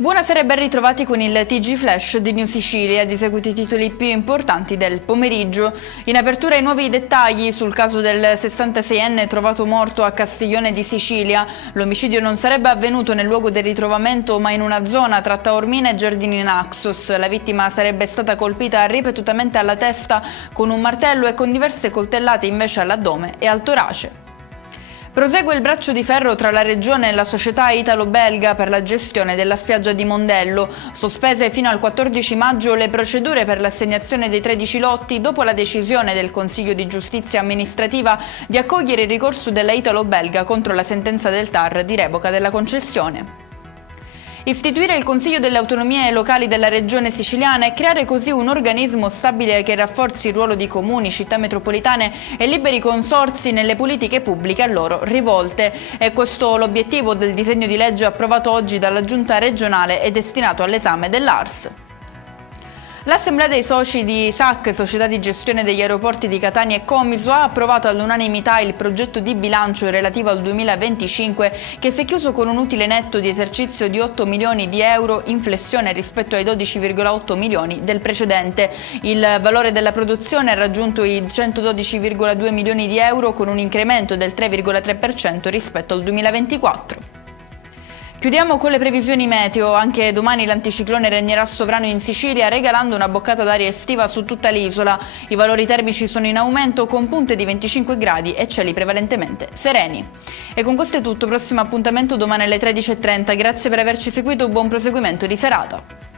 Buonasera e ben ritrovati con il TG Flash di New Sicilia, di seguito i titoli più importanti del pomeriggio. In apertura i nuovi dettagli sul caso del 66enne trovato morto a Castiglione di Sicilia. L'omicidio non sarebbe avvenuto nel luogo del ritrovamento ma in una zona tra Taormina e Giardini Naxos. La vittima sarebbe stata colpita ripetutamente alla testa con un martello e con diverse coltellate invece all'addome e al torace. Prosegue il braccio di ferro tra la Regione e la società italo-belga per la gestione della spiaggia di Mondello. Sospese fino al 14 maggio le procedure per l'assegnazione dei 13 lotti dopo la decisione del Consiglio di Giustizia Amministrativa di accogliere il ricorso della italo-belga contro la sentenza del TAR di revoca della concessione. Istituire il Consiglio delle Autonomie Locali della Regione Siciliana e creare così un organismo stabile che rafforzi il ruolo di comuni, città metropolitane e liberi consorzi nelle politiche pubbliche a loro rivolte. È questo l'obiettivo del disegno di legge approvato oggi dalla Giunta regionale e destinato all'esame dell'ARS. L'Assemblea dei soci di SAC, Società di Gestione degli Aeroporti di Catania e Comiso, ha approvato all'unanimità il progetto di bilancio relativo al 2025 che si è chiuso con un utile netto di esercizio di 8 milioni di euro in flessione rispetto ai 12,8 milioni del precedente. Il valore della produzione ha raggiunto i 112,2 milioni di euro con un incremento del 3,3% rispetto al 2024. Chiudiamo con le previsioni meteo. Anche domani l'anticiclone regnerà sovrano in Sicilia, regalando una boccata d'aria estiva su tutta l'isola. I valori termici sono in aumento con punte di 25 gradi e cieli prevalentemente sereni. E con questo è tutto, prossimo appuntamento domani alle 13:30. Grazie per averci seguito, buon proseguimento di serata.